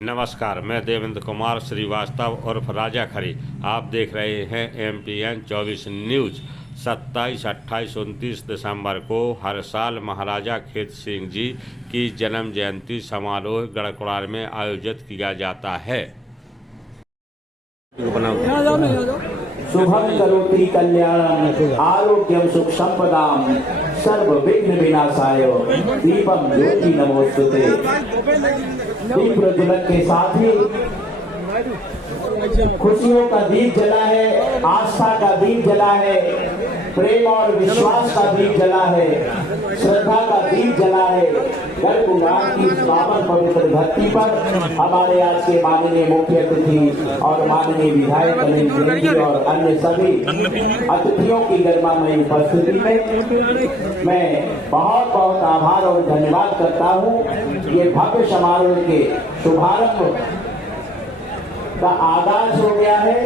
नमस्कार, मैं देवेंद्र कुमार श्रीवास्तव उर्फ राजा खरी। आप देख रहे हैं MPN 24 न्यूज़। 27, 28, 29 दिसंबर को हर साल महाराजा खेत सिंह जी की जन्म जयंती समारोह गढ़कुड़ार में आयोजित किया जाता है। शुभम करोति कल्याणम आरोग्यम सुख संपदाम सर्व विघ्न विनाशाय दीपम ज्योति नमोस्तुते। दीप प्रज्वलन के साथ ही खुशियों का दीप जला है, आस्था का दीप जला है, प्रेम और विश्वास का दीप जला है, श्रद्धा का दीप जला है। गढ़कुड़ार की इस पावन पवित्र धरती पर हमारे आज के माननीय मुख्य अतिथि और माननीय विधायक अनिल जैन जी और अन्य सभी अतिथियों की गरिमामयी उपस्थिति में मैं बहुत बहुत आभार और धन्यवाद करता हूँ। ये भव्य समारोह के शुभारंभ का आगाज हो गया है।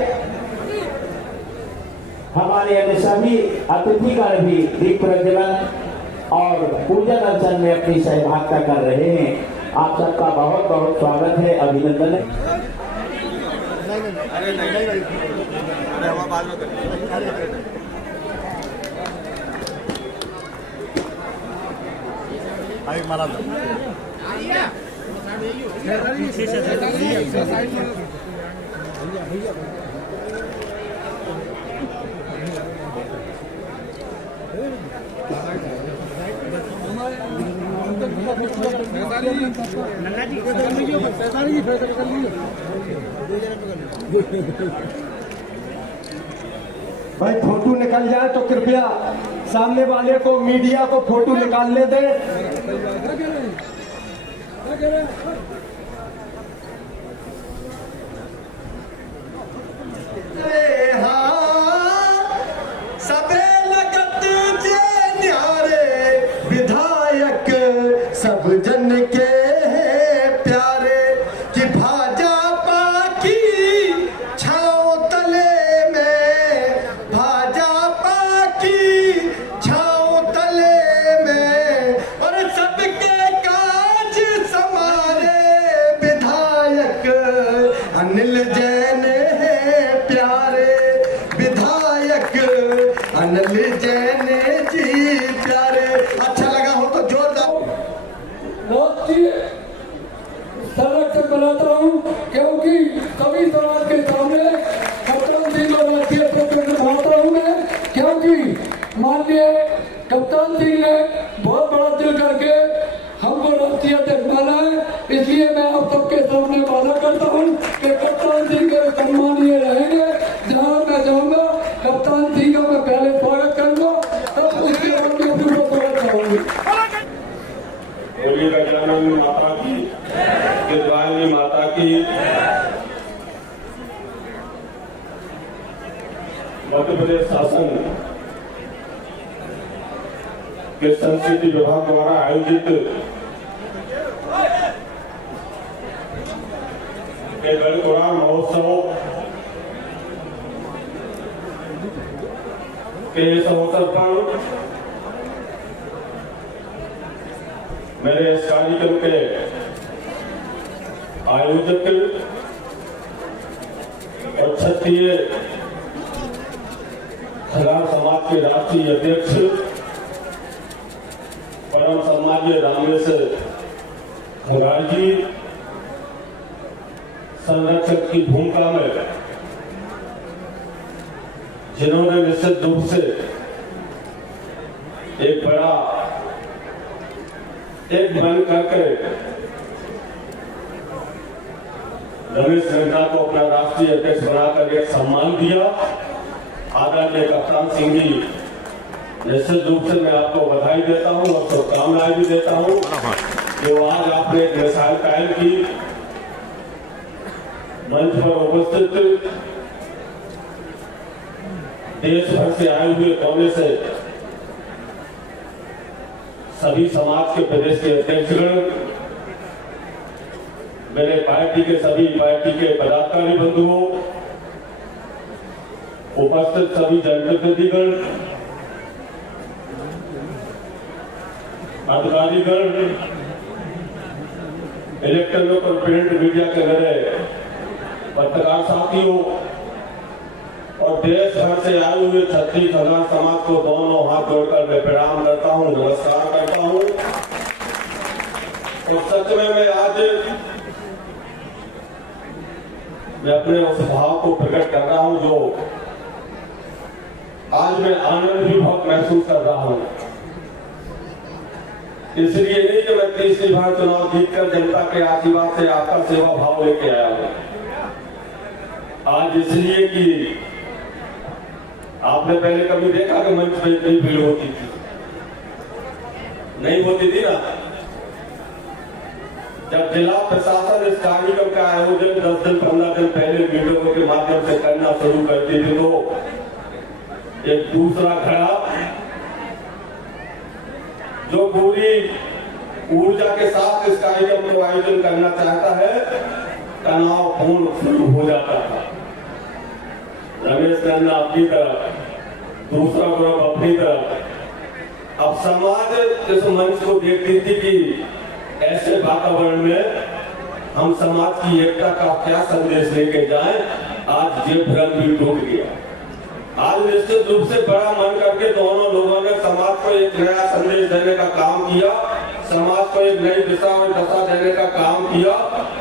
हमारे अन्य सभी अतिथिगण भी दीप प्रज्वलन और पूजन अर्चन में अपनी सहभागिता कर रहे हैं। आप सबका बहुत बहुत स्वागत है, अभिनंदन है। भाई फोटो निकल जाए तो कृपया सामने वाले को, मीडिया को फोटो निकालने दें। विधायक सब जन के प्यारे कि भाजपा की छांव तले में, भाजपा की छांव तले में और सबके काज समारे विधायक अनिल जैन है प्यारे, विधायक अनिल जैन जी प्यारे। अच्छा लगा हो तो जोरदार राष्ट्रीय संरक्षक बनाता हूँ, क्योंकि सभी समाज के सामने कप्तान सिंह को राष्ट्रीय संरक्षक बनाता हूँ मैं, क्योंकि माननीय कप्तान सिंह ने बहुत बड़ा दिल करके हमको राष्ट्रीय अध्यक्ष माना है। इसलिए मैं आप सबके सामने वादा करता हूँ कि कप्तान सिंह के सम्मानीय रहेंगे। जहाँ मैं जाऊँगा कप्तान सिंह का मैं पहले स्वागत करूँगा, तब उसके बाद मैं दूसरा स्वागत करूँगा। बोली गजानन माता की, गिरवानी माता की। मध्य प्रदेश शासन के संस्कृति विभाग द्वारा आयोजित गढ़कुड़ार महोत्सव के इस अवसर पर मेरे इस कार्यक्रम के आयोजक और क्षत्रिय खलार समाज के राष्ट्रीय अध्यक्ष परम सम्मानीय रामेश मुरारजी संरक्षक की भूमिका में, जिन्होंने निश्चित रूप से एक बड़ा एक बन करके रमेश नड्डा को अपना राष्ट्रीय अध्यक्ष बनाकर एक सम्मान दिया। आदरणीय कप्तान सिंह जी, निश्चित रूप से मैं आपको बधाई देता हूं और शुभकामनाएं भी देता हूं। जो आज आपने एक मिसाल कायम की, मंच पर उपस्थित देश भर से आए हुए कोने से सभी समाज के प्रदेश के अध्यक्षगण, मेरे पार्टी के सभी पार्टी के पदाधिकारी बंधुओं, उपस्थित सभी जनप्रतिनिधिगण, अधिकारीगण, इलेक्ट्रॉनिक और प्रिंट मीडिया के मेरे पत्रकार साथियों और देश भर से आए हुए छत्तीसगढ़ समाज को दोनों हाथ जोड़कर मैं प्रणाम करता हूँ, नमस्कार करता हूँ। तो सच में मैं आज अपने उस भाव को प्रकट कर रहा हूँ जो आज मैं आनंद भी बहुत महसूस कर रहा हूँ। इसलिए नहीं कि मैं तीसरी बार चुनाव जीतकर जनता के आशीर्वाद से आपका सेवा भाव लेके आया हूँ। आज इसलिए कि आपने पहले कभी देखा कि मंच पे इतनी भीड़ होती थी? नहीं होती थी ना। जब जिला प्रशासन इस कार्यक्रम का आयोजन 10 दिन 15 दिन पहले मीडिया के माध्यम से करना शुरू करती थी तो एक दूसरा खड़ा जो पूरी ऊर्जा के साथ इस कार्यक्रम को आयोजन करना चाहता है, तनावपूर्ण शुरू हो जाता था। रमेश नन्ना अपनी तरफ, दूसरा ग्रुप अपनी तरफ। अब समाज इस मंच को देखती थी कि ऐसे वातावरण में हम समाज की एकता का क्या संदेश लेके जाएं। आज ये भ्रम भी टूट गया। आज निश्चित रूप से बड़ा मन करके दोनों लोगों ने समाज को एक नया संदेश देने का काम किया, समाज को एक नई दिशा और दशा देने का काम किया।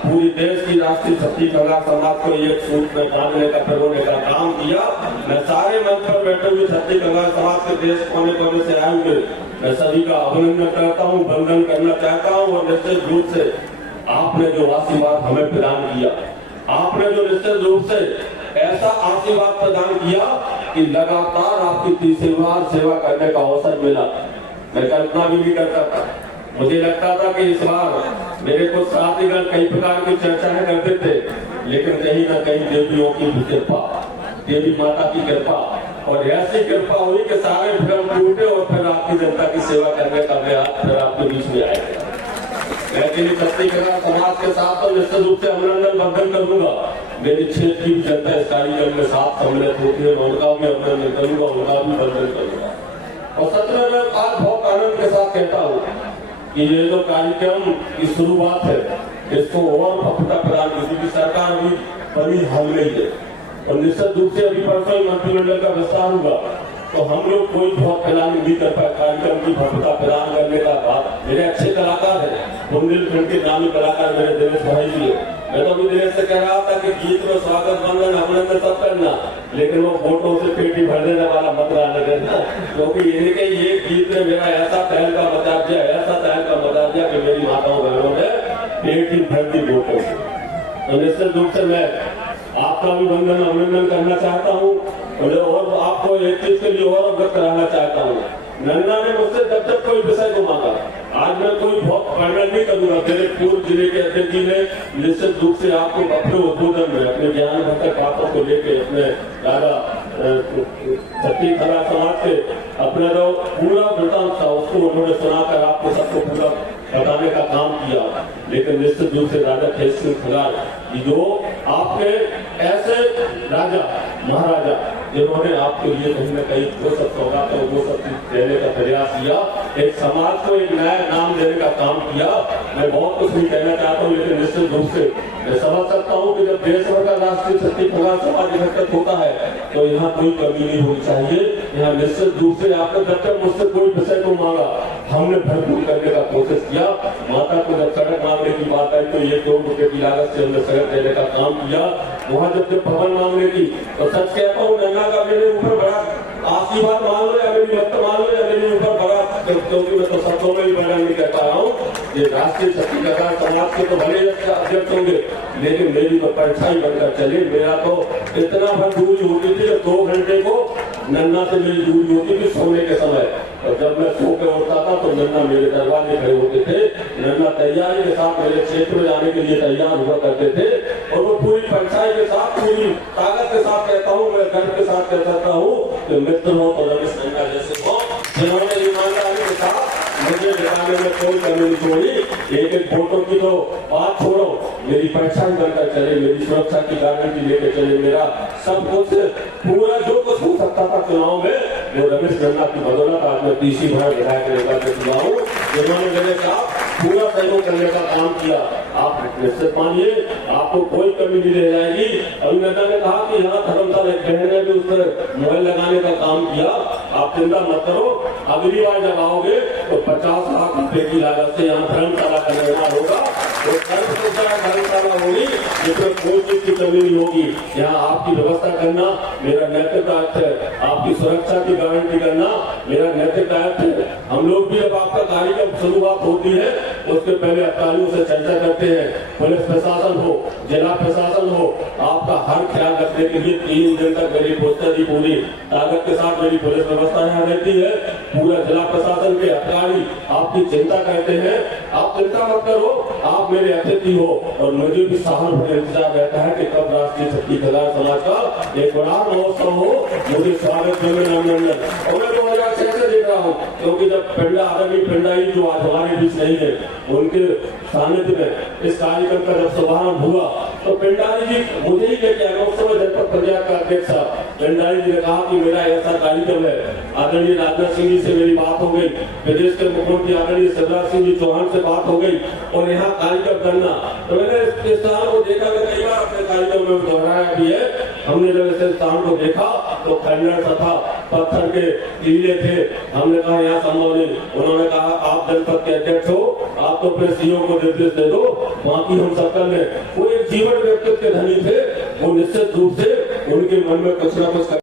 पूरी देश की राष्ट्रीय छत्तीसगढ़ समाज को एक सूत्र में बांधने का, पिरोने का काम किया। मैं सारे मंच पर बैठे हुए छत्तीसगढ़ समाज के देश कोने कोने से आए हुए मैं सभी का अभिनंदन करता हूँ, वंदन करना चाहता हूँ। और निश्चित रूप से आपने जो आशीर्वाद हमें प्रदान किया, आपने जो निश्चित रूप से ऐसा आशीर्वाद प्रदान किया कि लगातार आपकी तीसरी बार सेवा करने का अवसर मिला। मैं कल्पना भी नहीं करता था। मुझे लगता था कि इस बार मेरे को साथीगण कई प्रकार की चर्चाएं करते थे, लेकिन कहीं ना कहीं देवियों की कृपा, देवी माता की कृपा और ऐसी कृपा हुई कि सारे भ्रम टूटे और फिर आपकी जनता की सेवा करने का मैं फिर आपके बीच में आएगा। लेकिन छत्तीसगढ़ समाज के साथ तो निश्चित रूप से अभिनंदन बंधन करूंगा। मेरी क्षेत्र की जनता इस कार्यक्रम में साथ सम्मिलित होती है, उनका भी अभिनंदन करूंगा, उनका भी बंधन करूंगा। और सच में मैं आज बहुत आनंद के साथ कहता हूँ कि ये जो कार्यक्रम की शुरुआत है, इसको और सफलता प्रदान की, क्योंकि सरकार भी बड़ी हाल गई है और निश्चित रूप से अभी परसों ही मंत्रिमंडल का विस्तार हुआ तो हम लोग कोई बहुत प्रदान नहीं कर पाए। कार्यक्रम की भव्यता प्रदान करने का बात मेरे अच्छे कलाकार है, बुंदेलखंड के नामी कलाकार मेरे दिनेश भाई जी है। मैं तो अभी दिनेश से कह रहा था कि गीत में स्वागत वंदन अभिनंदन सब करना, लेकिन वो फोटो से पेटी भर देने वाला मत रहने देना, क्योंकि ये गीत ने मेरा ऐसा पहल का बता दिया, ऐसा पहल का बता दिया कि मेरी माताओं बहनों ने पेट ही भर दी फोटो से। तो निश्चित रूप से मैं आपका भी वंदन अभिनंदन करना चाहता हूँ और आपको एक चीज के लिए और अवगत कराना चाहता हूँ। नन्ना ने मुझसे जब जब कोई विषय को मांगा, आज मैं कोई बहुत वर्णन नहीं करूंगा। मेरे पूर्व जिले के अध्यक्ष जी ने निश्चित रूप से आपको अपने उद्बोधन में अपने ज्ञान भक्तक बातों को लेके अपने दादा छत्तीसगढ़ समाज के अपना जो पूरा वृतांत था उसको उन्होंने सुनाकर आपको सबको पूरा बताने का काम किया। लेकिन निश्चित रूप से राजा खेत सिंह खगार जो आपके ऐसे राजा महाराजा जिन्होंने आपके लिए कहीं न कहीं वो सब सौगातें वो सब देने का प्रयास किया, एक समाज को एक नया नाम देने का काम किया। मैं बहुत कुछ नहीं कहना चाहता हूँ, लेकिन निश्चित रूप से मैं समझ सकता हूँ कि जब देश भर का राष्ट्रीय छत्तीसगढ़ समाज इकट्ठा होता है तो यहाँ कोई कमी नहीं होनी चाहिए। यहाँ निश्चित रूप से आपने जब तक मुझसे कोई विषय को मांगा हमने भरपूर करने का कोशिश किया। माता को जब सड़क मांगने की बात आई तो ये 2 रुपए की लागत से हमने सड़क देने का काम किया। वहाँ जब भवन मांगने की तो सच कहता हूँ नन्ना का मेरे ऊपर बड़ा आशीर्वाद मान लो या मेरी मत मान लो या मेरे ऊपर बड़ा, क्योंकि मैं तो शब्दों में भी बड़ा नहीं कह पा रहा हूँ। ये राष्ट्रीय छत्तीसगढ़ समाज के तो भले अध्यक्ष होंगे, लेकिन मेरी तो परछाई बनकर चले। मेरा तो इतना भर दूरी होती थी कि 2 घंटे को नन्ना से मेरी दूरी होती थी सोने के समय। और जब मैं सो के उठता था तो नन्ना मेरे दरवाजे खड़े होते थे। नन्ना तैयारी के साथ मेरे क्षेत्र में जाने के लिए तैयार हुआ करते थे और वो पूरी परछाई के साथ, पूरी ताकत के साथ कहता हूँ, मैं गर्व के साथ कह सकता हूँ कि मित्र हो तो रमेश नन्ना जैसे हो, जिन्होंने ईमानदारी के साथ मुझे दिखाने में कोई कमी नहीं छोड़ी। एक एक फोटो की तो बात छोड़ो, मेरी पहचान बनकर चले, मेरी सुरक्षा की गारंटी लेकर चले, मेरा सब कुछ पूरा जो कुछ हो सकता था चुनाव में वो रमेश नन्ना की बदौलत आज मैं तीसरी बार विधायक निर्वाचित हुआ हूँ, जिन्होंने मेरे साथ पूरा सहयोग करने का काम किया। आप निश्चित मानिए आपको कोई कमी नहीं रह जाएगी। अभी नेता ने कहा कि यहाँ धर्मशाला एक बहन ने भी उस पर मोबाइल लगाने का काम किया, आप चिंता मत करो, अगली बार जब आओगे तो 50 लाख रुपए की लागत से यहाँ धर्मशाला का निर्माण होगा। तो धर्मशाला होगी जिसमें कोई चीज की कमी नहीं होगी। यहाँ आपकी व्यवस्था करना मेरा नैतिक दायित्व है, आपकी सुरक्षा की गारंटी करना मेरा नैतिक दायित्व है। हम लोग भी जब आपका कार्यक्रम शुरुआत होती है उसके पहले अधिकारियों से चर्चा करते हैं, पुलिस प्रशासन हो, जिला प्रशासन हो, आपका हर ख्याल रखने के लिए 3 दिन तक मेरी पोस्टरी पूरी ताकत के साथ मेरी पुलिस व्यवस्था यहाँ रहती है। पूरा जिला प्रशासन के अधिकारी आपकी चिंता करते हैं, आप चिंता मत करो, आप मेरे अतिथि हो और मुझे भी सहानुभूति इंतजार रहता है कि कब राष्ट्रीय छत्तीसगढ़ समाज का एक बड़ा महोत्सव हो, मुझे स्वागत में अभिनंदन। और मैं 2006 से देख रहा हूँ, क्योंकि जब पिंडा आदमी पिंडाई जो आज हमारे बीच नहीं है, उनके सानिध्य में इस कार्यक्रम का जब शुभारंभ हुआ तो पिंडारी जी मुझे ही लेके आए। उस समय जनपद पंचायत का अध्यक्ष पिंडारी जी ने कहा कि मेरा ऐसा कार्यक्रम है, आदरणीय राजनाथ सिंह जी से मेरी बात हो गई, प्रदेश के मुख्यमंत्री आदरणीय शिवराज सिंह जी चौहान से बात हो गई और यहाँ कार्यक्रम करना। तो मैंने इस स्थान को देखा, मैं कई बार अपने कार्यक्रम में दोहराया भी है। हमने जब इस स्थान को देखा तो खंडर था, पत्थर के टीले थे, हमने कहा यहाँ संभव नहीं। उन्होंने कहा आप जनपद के अध्यक्ष हो, आप तो अपने सीओ को निर्देश दे दो, बाकी हम सब कर लें। वो एक जीवन व्यक्तित्व के धनी थे, वो निश्चित रूप से उनके मन में कुछ न कुछ